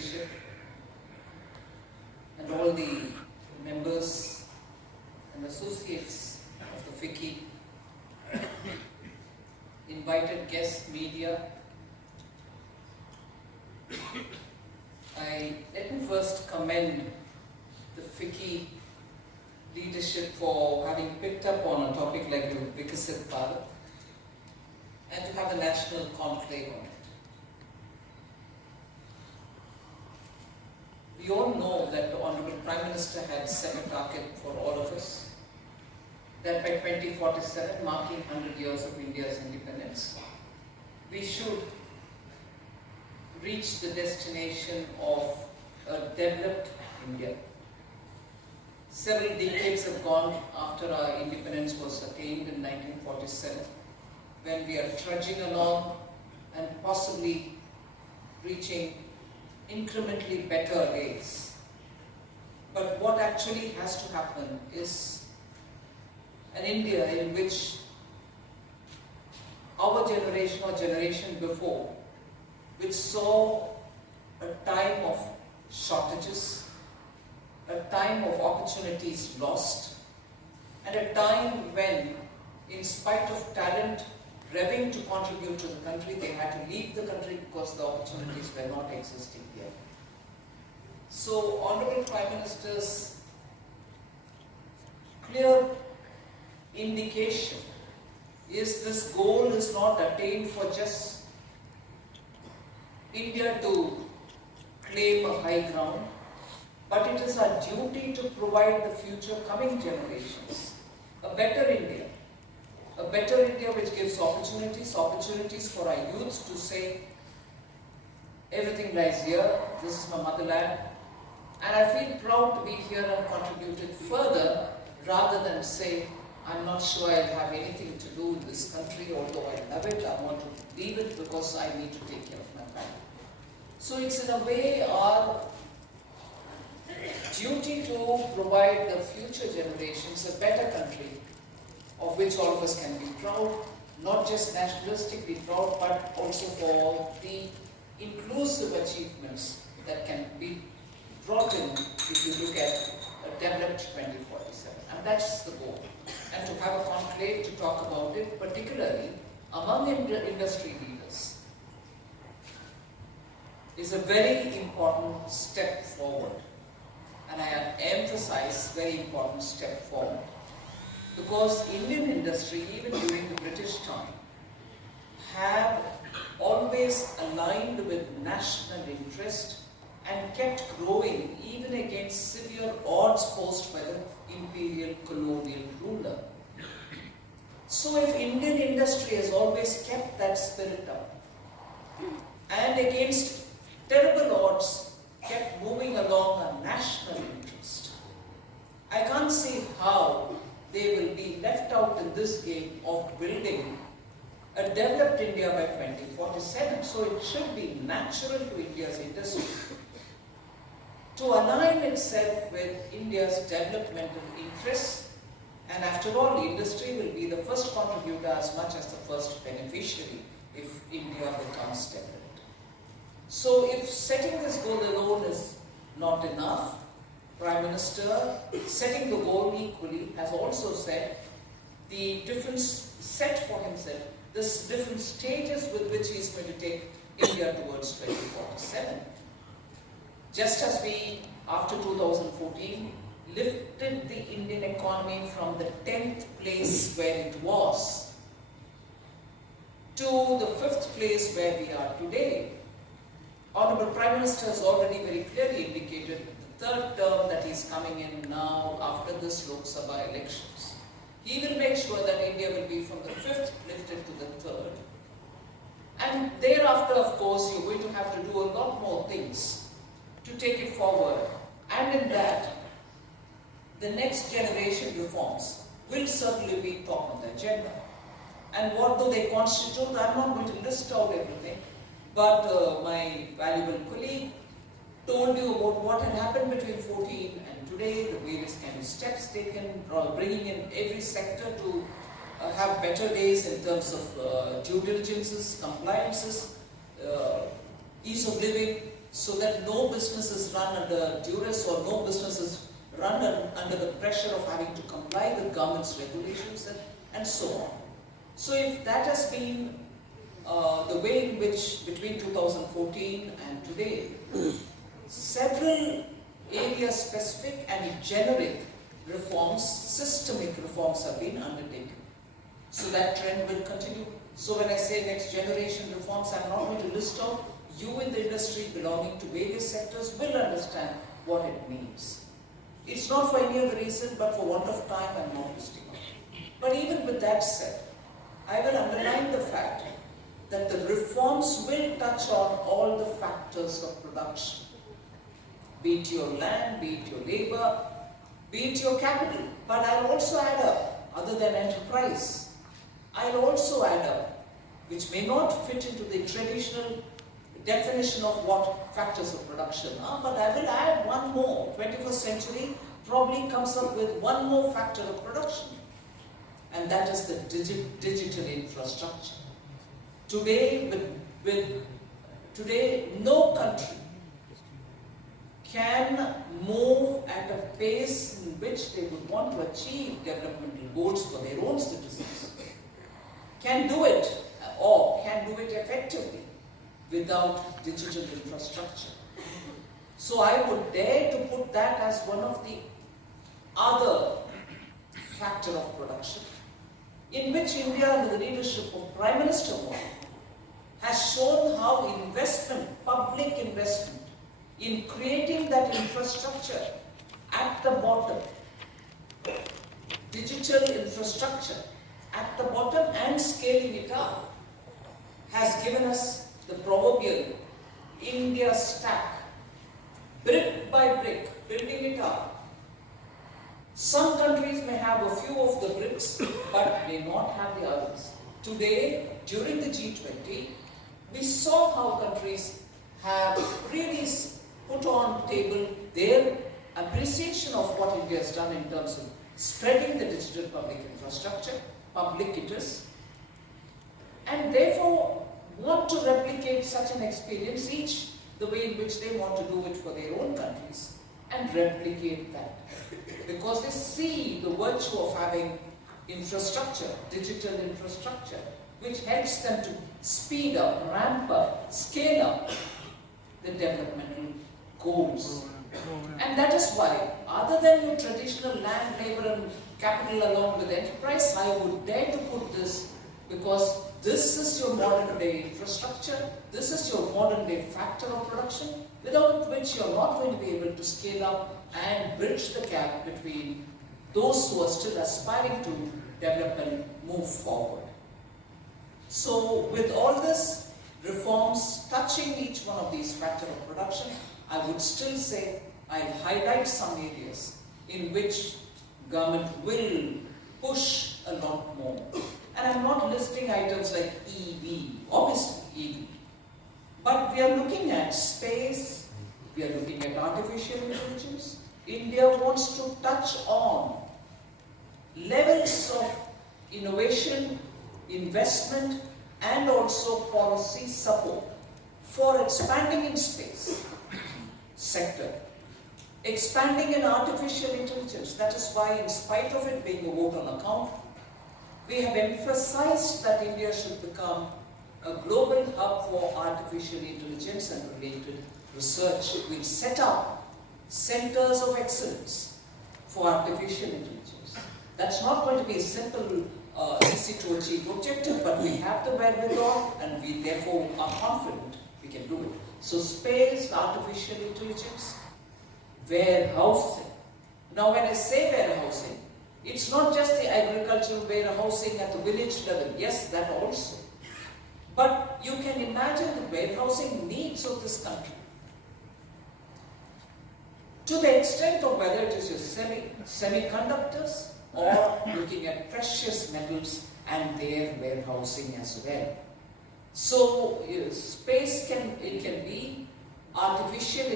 leadership and all the members and associates of the ficci, invited guests, media. Let me first commend the ficci leadership for having picked up on a topic like Vikasit Bharat and to have a national conclave on it. We all know that the Honorable Prime Minister had set a target for all of us, that by 2047, marking 100 years of India's independence, we should reach the destination of a developed India. Several decades have gone after our independence was attained in 1947, when we are trudging along and possibly reaching incrementally better days. But what actually has to happen is an India in which our generation or generation before, which saw a time of shortages, a time of opportunities lost, and a time when, in spite of talent revving to contribute to the country, they had to leave the country because the opportunities were not existing here. So, Honorable Prime Minister's clear indication is this goal is not attained for just India to claim a high ground, but it is our duty to provide the future coming generations a better India. A better India which gives opportunities for our youths to say, everything lies here, this is my motherland, and I feel proud to be here and contributed further, rather than say, I'm not sure I'll have anything to do in this country, although I love it, I want to leave it because I need to take care of my family. So it's in a way our duty to provide the future generations a better country, of which all of us can be proud, not just nationalistically proud, but also for the inclusive achievements that can be brought in if you look at a developed 2047. And that's the goal. And to have a conclave to talk about it, particularly among industry leaders, is a very important step forward. And I emphasize very important step forward. Because Indian industry, even during the British time, have always aligned with national interest and kept growing even against severe odds posed by the imperial colonial ruler. So if Indian industry has always kept that spirit up and against terrible odds kept moving along a national interest, I can't see how they will be left out in this game of building a developed India by 2047. So it should be natural to India's industry to align itself with India's developmental interests. And after all, industry will be the first contributor as much as the first beneficiary if India becomes developed. So if setting this goal alone is not enough, Prime Minister, setting the goal equally, has also said the different set for himself, this different stages with which he is going to take India towards 2047. Just as we, after 2014, lifted the Indian economy from the 10th place where it was to the 5th place where we are today. Honorable Prime Minister has already very clearly indicated the third term that he is coming in now after this Lok Sabha elections. He will make sure that India will be from the 5th lifted to the 3rd. And thereafter, of course, you're going to have to do a lot more things to take it forward. And in that, the next generation reforms will certainly be top on the agenda. And what do they constitute? I'm not going to list out everything, but my valuable colleague told you about what had happened between 14 and today, the various kind of steps taken, bringing in every sector to have better days in terms of due diligences, compliances, ease of living, so that no business is run under duress or no business is run under the pressure of having to comply with government's regulations and so on. So if that has been the way in which between 2014 and today, several area-specific and generic reforms, systemic reforms have been undertaken. So that trend will continue. So when I say next generation reforms, I'm not going to list out. You in the industry belonging to various sectors will understand what it means. It's not for any other reason, but for want of time, I'm not listing out. But even with that said, I will underline the fact that the reforms will touch on all the factors of production. Be it your land, be it your labor, be it your capital. But I'll also add up, other than enterprise, I'll also add up, which may not fit into the traditional definition of what factors of production are, but I will add one more. 21st century probably comes up with one more factor of production, and that is the digital infrastructure. Today, today, no country can move at a pace in which they would want to achieve developmental goals for their own citizens, can do it or can do it effectively without digital infrastructure. So I would dare to put that as one of the other factor of production, in which India, under the leadership of Prime Minister Modi, has shown how investment, public investment, in creating that infrastructure at the bottom, digital infrastructure at the bottom and scaling it up, has given us the proverbial India stack, brick by brick, building it up. Some countries may have a few of the bricks, but may not have the others. Today, during the G20, we saw how countries have really put on the table their appreciation of what India has done in terms of spreading the digital public infrastructure, public it is, and therefore want to replicate such an experience, each the way in which they want to do it for their own countries, and replicate that. Because they see the virtue of having infrastructure, digital infrastructure, which helps them to speed up, ramp up, scale up the developmental goals. And that is why, other than your traditional land, labor and capital along with enterprise, I would dare to put this, because this is your modern day infrastructure, this is your modern day factor of production, without which you are not going to be able to scale up and bridge the gap between those who are still aspiring to develop and move forward. So with all this reforms touching each one of these factors of production, I would still say I'll highlight some areas in which government will push a lot more. And I'm not listing items like EV, obviously EV. But we are looking at space, we are looking at artificial intelligence. India wants to touch on levels of innovation, investment, and also policy support for expanding in space sector, expanding in artificial intelligence. That is why, in spite of it being a vote on account, we have emphasized that India should become a global hub for artificial intelligence and related research. We'll set up centers of excellence for artificial intelligence. That's not going to be a simple, easy to achieve objective, but we have the wherewithal, and we therefore are confident we can do it. So space, artificial intelligence, warehousing. Now when I say warehousing, it's not just the agricultural warehousing at the village level. Yes, that also. But you can imagine the warehousing needs of this country. To the extent of whether it is your semiconductors or looking at precious metals and their warehousing as well. So space can be artificial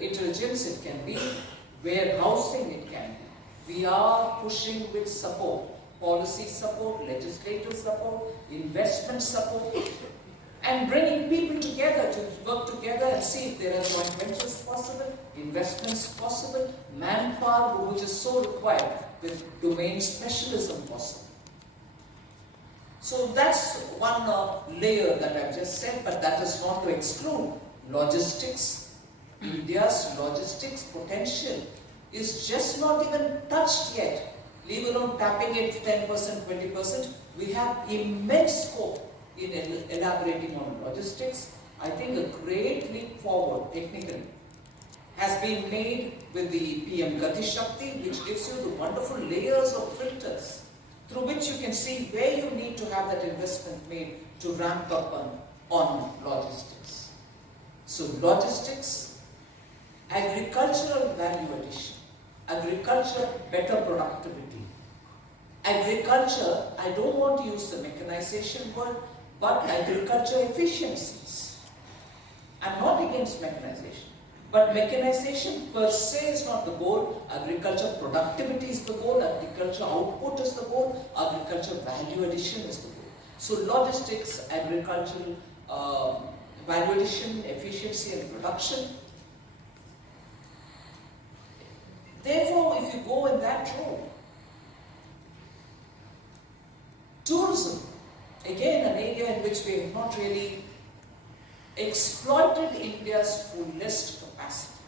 intelligence, it can be warehousing, it can be. We are pushing with support, policy support, legislative support, investment support, and bringing people together to work together and see if there are joint ventures possible, investments possible, manpower which is so required, with domain specialism possible. So that's one layer that I've just said, but that is not to exclude logistics. India's logistics potential is just not even touched yet, leave alone tapping it 10%, 20%. We have immense scope in elaborating on logistics. I think a great leap forward technically has been made with the PM Gati Shakti, which gives you the wonderful layers of filters through which you can see where you need to have that investment made to ramp up on logistics. So logistics, agricultural value addition, agriculture better productivity. Agriculture, I don't want to use the mechanization word, but agriculture efficiencies. I'm not against mechanization, but mechanization per se is not the goal. Agriculture productivity is the goal, agriculture output is the goal, agriculture value addition is the goal. So logistics, agricultural value addition, efficiency and production. Therefore, if you go in that road, tourism, again an area in which we have not really exploited India's fullest capacity.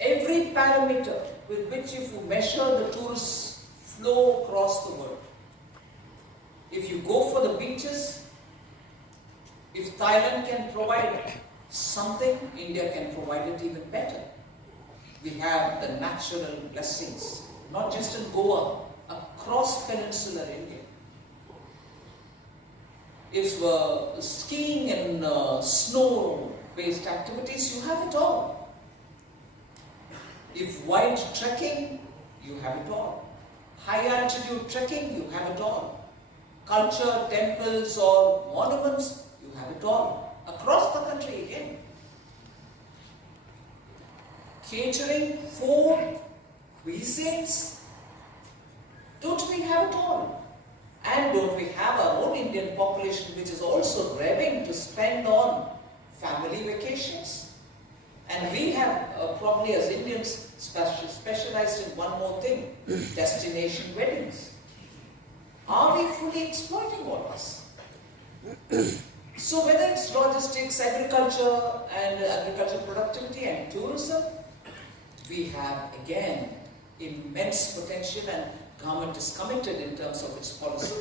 Every parameter with which if you measure the tourist flow across the world, if you go for the beaches, if Thailand can provide something, India can provide it even better. We have the natural blessings, not just in Goa, across peninsular India. If skiing and snow-based activities, you have it all. If wild trekking, you have it all. High altitude trekking, you have it all. Culture, temples or monuments, you have it all. Across the country again. Catering, food, cuisines, don't we have it all? And don't we have our own Indian population which is also revving to spend on family vacations? And we have probably as Indians specialized in one more thing, destination weddings. Are we fully exploiting all this? So whether it's logistics, agriculture and agricultural productivity and tourism, we have again immense potential and government is committed in terms of its policy.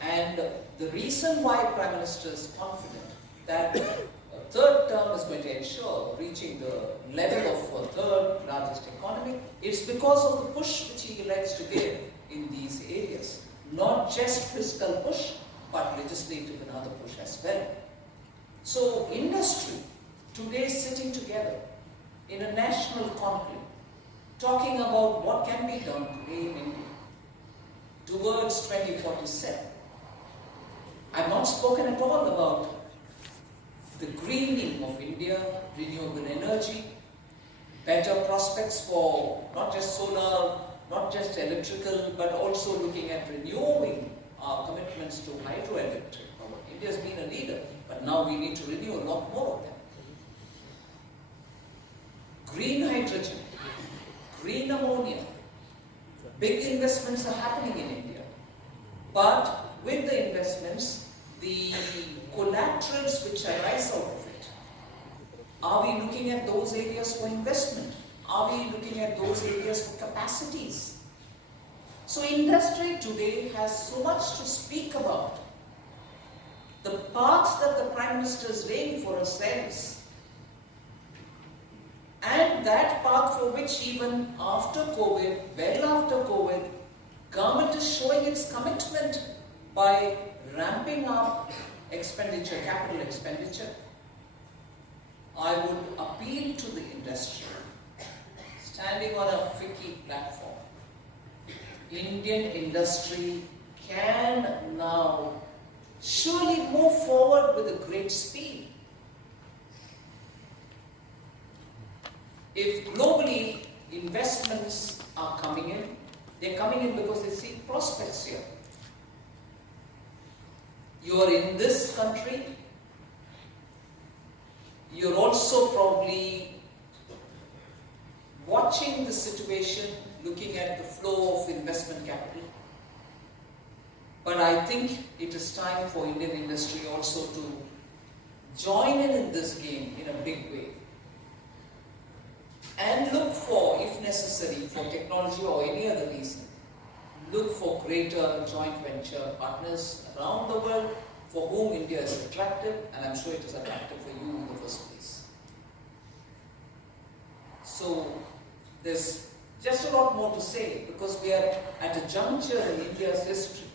And the reason why Prime Minister is confident that a third term is going to ensure reaching the level of a third largest economy, it's because of the push which he likes to give in these areas. Not just fiscal push, but legislative and other push as well. So industry today is sitting together in a national conclave, talking about what can be done today in India towards 2047. I've not spoken at all about the greening of India, renewable energy, better prospects for not just solar, not just electrical, but also looking at renewing our commitments to hydroelectric power. India's been a leader, but now we need to renew a lot more of them. Green hydrogen, green ammonia, big investments are happening in India. But with the investments, the collaterals which arise out of it, are we looking at those areas for investment? Are we looking at those areas for capacities? So industry today has so much to speak about. The path that the Prime Minister is laying for ourselves, and that path for which even after COVID, well after COVID, government is showing its commitment by ramping up expenditure, capital expenditure. I would appeal to the industry, standing on a ficci platform. Indian industry can now surely move forward with a great speed. If globally investments are coming in, they're coming in because they see prospects here. You are in this country. You're also probably watching the situation, looking at the flow of investment capital. But I think it is time for Indian industry also to join in this game in a big way. And look for, if necessary, for technology or any other reason, look for greater joint venture partners around the world for whom India is attractive, and I'm sure it is attractive for you in the first place. So there's just a lot more to say, because we are at a juncture in India's history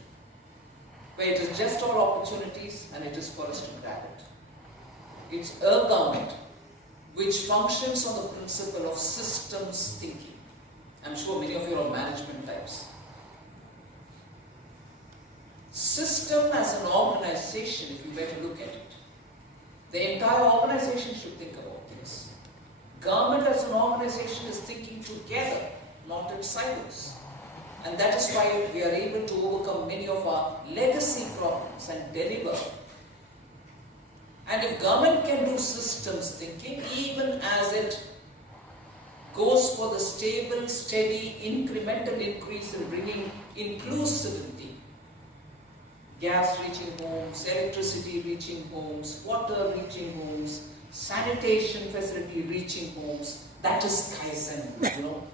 where it is just all opportunities and it is for us to grab it. It's a government which functions on the principle of systems thinking. I'm sure many of you are management types. System as an organization, if you were to look at it, the entire organization should think about things. Government as an organization is thinking together, not in silos. And that is why we are able to overcome many of our legacy problems and deliver. And if government can do systems thinking, even as it goes for the stable, steady, incremental increase in bringing inclusivity, gas reaching homes, electricity reaching homes, water reaching homes, sanitation facility reaching homes, that is Kaizen,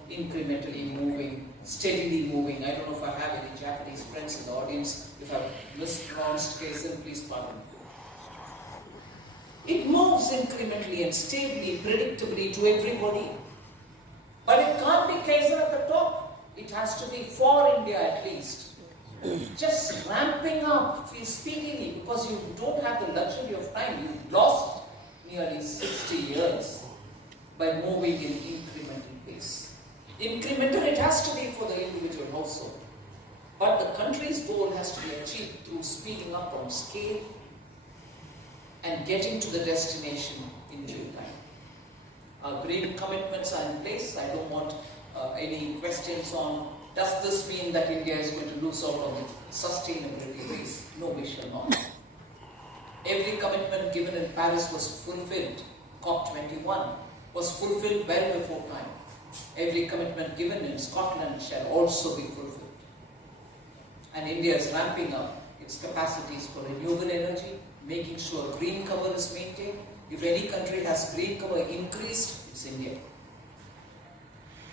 incrementally moving, steadily moving. I don't know if I have any Japanese friends in the audience. If I've mispronounced Kaizen, please pardon me. It moves incrementally and stably, predictably to everybody. But it can't be Kaizen at the top. It has to be for India at least. Just ramping up speedily, because you don't have the luxury of time. You've lost nearly 60 years by moving in incremental pace. Incremental, it has to be for the individual household. But the country's goal has to be achieved through speeding up on scale and getting to the destination in due time. Green commitments are in place. I don't want any questions on, does this mean that India is going to lose out on the sustainability race? No, we shall not. Every commitment given in Paris was fulfilled. COP21 was fulfilled well before time. Every commitment given in Scotland shall also be fulfilled. And India is ramping up its capacities for renewable energy, making sure green cover is maintained. If any country has green cover increased, it's India.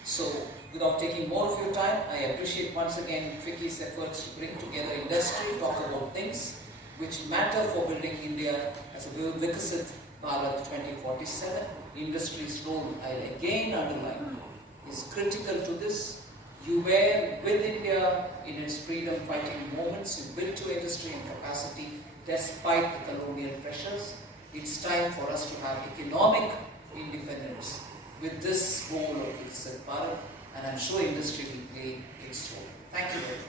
So, without taking more of your time, I appreciate once again ficci's efforts to bring together industry, talk about things which matter for building India as a Vikasit Bharat 2047. Industry's role, I again underline, is critical to this. You were with India in its freedom fighting moments. You built your industry and capacity despite the colonial pressures. It's time for us to have economic independence with this goal of Vikasit Bharat, and I'm sure industry will play its role. Thank you very much.